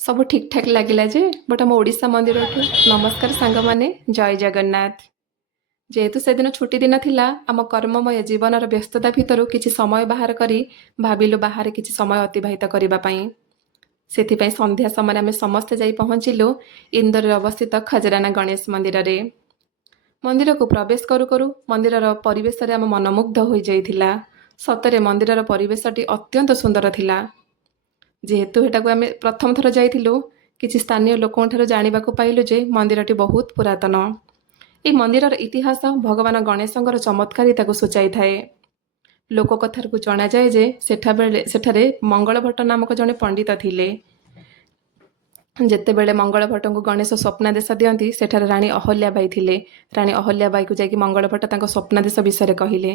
ସବୁ ଠିକ୍ ଠାକ୍ ଲାଗିଲା ଯେ ବଟ୍ ଆମ ଓଡ଼ିଶା ମନ୍ଦିରଠୁ ନମସ୍କାର ସାଙ୍ଗମାନେ, ଜୟ ଜଗନ୍ନାଥ। ଯେହେତୁ ସେଦିନ ଛୁଟି ଦିନ ଥିଲା, ଆମ କର୍ମମୟ ଜୀବନର ବ୍ୟସ୍ତତା ଭିତରୁ କିଛି ସମୟ ବାହାର କରି ଭାବିଲୁ ବାହାରେ କିଛି ସମୟ ଅତିବାହିତ କରିବା ପାଇଁ। ସେଥିପାଇଁ ସନ୍ଧ୍ୟା ସମୟରେ ଆମେ ସମସ୍ତେ ଯାଇ ପହଞ୍ଚିଲୁ ଇନ୍ଦୋରରେ ଅବସ୍ଥିତ ଖଜରାନା ଗଣେଶ ମନ୍ଦିରରେ। ମନ୍ଦିରକୁ ପ୍ରବେଶ କରୁ କରୁ ମନ୍ଦିରର ପରିବେଶରେ ଆମ ମନମୁଗ୍ଧ ହୋଇଯାଇଥିଲା। ସତରେ ମନ୍ଦିରର ପରିବେଶଟି ଅତ୍ୟନ୍ତ ସୁନ୍ଦର ଥିଲା। ଯେହେତୁ ଏଟାକୁ ଆମେ ପ୍ରଥମ ଥର ଯାଇଥିଲୁ, କିଛି ସ୍ଥାନୀୟ ଲୋକଙ୍କଠାରୁ ଜାଣିବାକୁ ପାଇଲୁ ଯେ ମନ୍ଦିରଟି ବହୁତ ପୁରାତନ। ଏହି ମନ୍ଦିରର ଇତିହାସ ଭଗବାନ ଗଣେଶଙ୍କର ଚମତ୍କାରିତାକୁ ସୂଚାଇଥାଏ। ଲୋକକଥାକୁ ଜଣାଯାଏ ଯେ ସେଠାରେ ମଙ୍ଗଳ ଭଟ୍ଟ ନାମକ ଜଣେ ପଣ୍ଡିତ ଥିଲେ। ଯେତେବେଳେ ମଙ୍ଗଳ ଭଟ୍ଟଙ୍କୁ ଗଣେଶ ସ୍ୱପ୍ନାଦେଶ ଦିଅନ୍ତି, ସେଠାରେ ରାଣୀ ଅହଲ୍ୟାବାଇ ଥିଲେ। ରାଣୀ ଅହଲ୍ୟାବାଇକୁ ଯାଇକି ମଙ୍ଗଳ ଭଟ୍ଟ ତାଙ୍କ ସ୍ୱପ୍ନାଦେଶ ବିଷୟରେ କହିଲେ।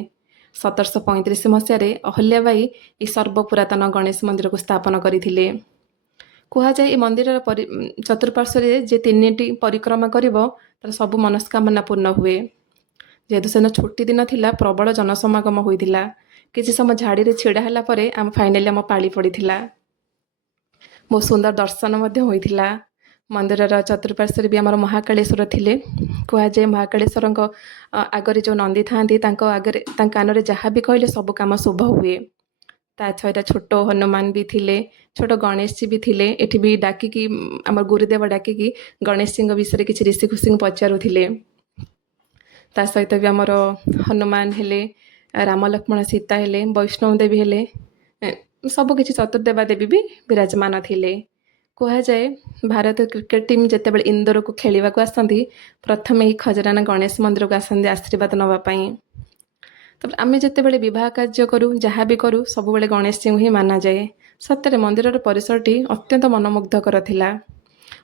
1735 ମସିହାରେ ଅହଲ୍ୟାବାଇ ଏହି ସର୍ବପୁରାତନ ଗଣେଶ ମନ୍ଦିରକୁ ସ୍ଥାପନ କରିଥିଲେ। କୁହାଯାଏ ଏ ମନ୍ଦିରର ଚତୁଃପାର୍ଶ୍ୱରେ ଯେ 3ଟି ପରିକ୍ରମା କରିବ ତାର ସବୁ ମନସ୍କାମନା ପୂର୍ଣ୍ଣ ହୁଏ। ଯେହେତୁ ସେଦିନ ଛୁଟି ଦିନ ଥିଲା, ପ୍ରବଳ ଜନସମାଗମ ହୋଇଥିଲା। କିଛି ସମୟ ଝାଡ଼ିରେ ଛିଡ଼ା ହେଲା ପରେ ଫାଇନାଲି ଆମ ପାଳି ପଡ଼ିଥିଲା। ବହୁତ ସୁନ୍ଦର ଦର୍ଶନ ମଧ୍ୟ ହୋଇଥିଲା। ମନ୍ଦିରର ଚତୁଃପାର୍ଶ୍ୱରେ ବି ଆମର ମହାକାଳେଶ୍ୱର ଥିଲେ। କୁହାଯାଏ ମହାକାଳେଶ୍ୱରଙ୍କ ଆଗରେ ଯେଉଁ ନନ୍ଦୀ ଥାଆନ୍ତି, ତାଙ୍କ କାନରେ ଯାହା ବି କହିଲେ ସବୁ କାମ ଶୁଭ ହୁଏ। ତା ସହିତ ଛୋଟ ହନୁମାନ ବି ଥିଲେ, ଛୋଟ ଗଣେଶଜୀ ବି ଥିଲେ। ଏଠି ବି ଡାକିକି ଆମର ଗୁରୁଦେବ ଡାକିକି ଗଣେଶଜୀଙ୍କ ବିଷୟରେ କିଛି ଋଷି ଖୁସିଙ୍କୁ ପଚାରୁଥିଲେ। ତା ସହିତ ବି ଆମର ହନୁମାନ ହେଲେ, ରାମ ଲକ୍ଷ୍ମଣ ସୀତା ହେଲେ, ବୈଷ୍ଣବ ଦେବୀ ହେଲେ, ସବୁକିଛି ଚତୁର୍ଦେବା ଦେବୀ ବି ବିରାଜମାନ ଥିଲେ। କୁହାଯାଏ ଭାରତୀୟ କ୍ରିକେଟ ଟିମ୍ ଯେତେବେଳେ ଇନ୍ଦୋରକୁ ଖେଳିବାକୁ ଆସନ୍ତି, ପ୍ରଥମେ ଏହି ଖଜରାନା ଗଣେଶ ମନ୍ଦିରକୁ ଆସନ୍ତି ଆଶୀର୍ବାଦ ନେବା ପାଇଁ। ତାପରେ ଆମେ ଯେତେବେଳେ ବିବାହ କାର୍ଯ୍ୟ କରୁ, ଯାହା ବି କରୁ, ସବୁବେଳେ ଗଣେଶଜୀଙ୍କୁ ହିଁ ମାନାଯାଏ। ସତରେ ମନ୍ଦିରର ପରିସରଟି ଅତ୍ୟନ୍ତ ମନମୁଗ୍ଧକର ଥିଲା।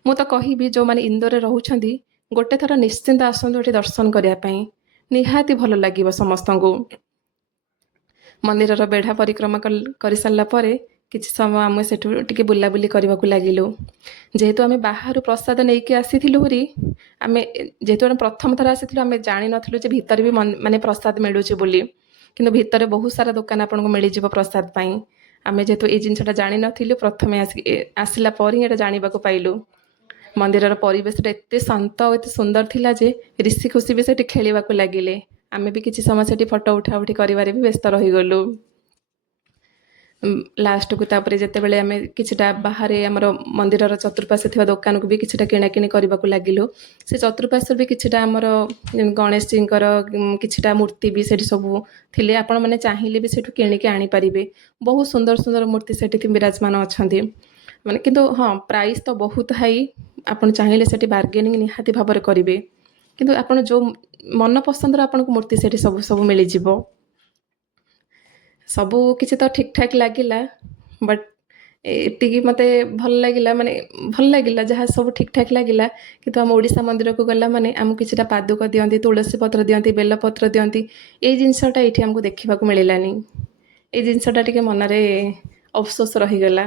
ମୁଁ ତ କହିବି, ଯେଉଁମାନେ ଇନ୍ଦୋରରେ ରହୁଛନ୍ତି ଗୋଟେ ଥର ନିଶ୍ଚିନ୍ତ ଆସନ୍ତୁ ଏଠି ଦର୍ଶନ କରିବା ପାଇଁ। ନିହାତି ଭଲ ଲାଗିବ ସମସ୍ତଙ୍କୁ। ମନ୍ଦିରର ବେଢ଼ା ପରିକ୍ରମା କରିସାରିଲା ପରେ କିଛି ସମୟ ଆମେ ସେଠୁ ଟିକେ ବୁଲାବୁଲି କରିବାକୁ ଲାଗିଲୁ। ଯେହେତୁ ଆମେ ବାହାରୁ ପ୍ରସାଦ ନେଇକି ଆସିଥିଲୁ ହେରି, ଯେହେତୁ ଆମେ ପ୍ରଥମ ଥର ଆସିଥିଲୁ, ଆମେ ଜାଣିନଥିଲୁ ଯେ ଭିତରେ ବି ମାନେ ପ୍ରସାଦ ମିଳୁଛି ବୋଲି। କିନ୍ତୁ ଭିତରେ ବହୁତ ସାରା ଦୋକାନ ଆପଣଙ୍କୁ ମିଳିଯିବ ପ୍ରସାଦ ପାଇଁ। ଆମେ ଯେହେତୁ ଏଇ ଜିନିଷଟା ଜାଣିନଥିଲୁ, ପ୍ରଥମେ ଆସିଲା ପରେ ହିଁ ଏଇଟା ଜାଣିବାକୁ ପାଇଲୁ। ମନ୍ଦିରର ପରିବେଶଟା ଏତେ ଶାନ୍ତ ଆଉ ଏତେ ସୁନ୍ଦର ଥିଲା ଯେ ଋଷି ଖୁସି ବି ସେଠି ଖେଳିବାକୁ ଲାଗିଲେ। ଆମେ ବି କିଛି ସମୟ ସେଠି ଫଟୋ ଉଠାଉଠି କରିବାରେ ବି ବ୍ୟସ୍ତ ରହିଗଲୁ। ଲାଷ୍ଟକୁ ତାପରେ ଯେତେବେଳେ ଆମେ କିଛିଟା ବାହାରେ ଆମର ମନ୍ଦିରର ଚତୁଃପାର୍ଶ୍ୱରେ ଥିବା ଦୋକାନକୁ ବି କିଛିଟା କିଣାକିଣି କରିବାକୁ ଲାଗିଲୁ। ସେ ଚତୁଃପାର୍ଶ୍ୱରେ ବି କିଛିଟା ଆମର ଗଣେଶଜୀଙ୍କର କିଛିଟା ମୂର୍ତ୍ତି ବି ସେଠି ସବୁ ଥିଲେ। ଆପଣମାନେ ଚାହିଁଲେ ବି ସେଠୁ କିଣିକି ଆଣିପାରିବେ। ବହୁତ ସୁନ୍ଦର ସୁନ୍ଦର ମୂର୍ତ୍ତି ସେଠି ବିରାଜମାନ ଅଛନ୍ତି। କିନ୍ତୁ ହଁ, ପ୍ରାଇସ୍ ତ ବହୁତ ହାଇ। ଆପଣ ଚାହିଁଲେ ସେଠି ବାର୍ଗେନିଂ ନିହାତି ଭାବରେ କରିବେ। କିନ୍ତୁ ଆପଣ ଯେଉଁ ମନ ପସନ୍ଦର ଆପଣଙ୍କୁ ମୂର୍ତ୍ତି ସେଠି ସବୁ ମିଳିଯିବ। ସବୁ କିଛି ତ ଠିକ୍ ଠାକ୍ ଲାଗିଲା, ବଟ୍ ଏତିକି ମୋତେ ଭଲ ଲାଗିଲା ଯାହା ସବୁ ଠିକ୍ ଠାକ୍ ଲାଗିଲା। କିନ୍ତୁ ଆମ ଓଡ଼ିଶା ମନ୍ଦିରକୁ ଗଲା ମାନେ ଆମକୁ କିଛିଟା ପାଦୁକ ଦିଅନ୍ତି, ତୁଳସୀ ପତ୍ର ଦିଅନ୍ତି, ବେଲପତ୍ର ଦିଅନ୍ତି। ଏଇ ଜିନିଷଟା ଏଇଠି ଆମକୁ ଦେଖିବାକୁ ମିଳିଲାନି। ଏଇ ଜିନିଷଟା ଟିକେ ମନରେ ଅଫସୋସ ରହିଗଲା।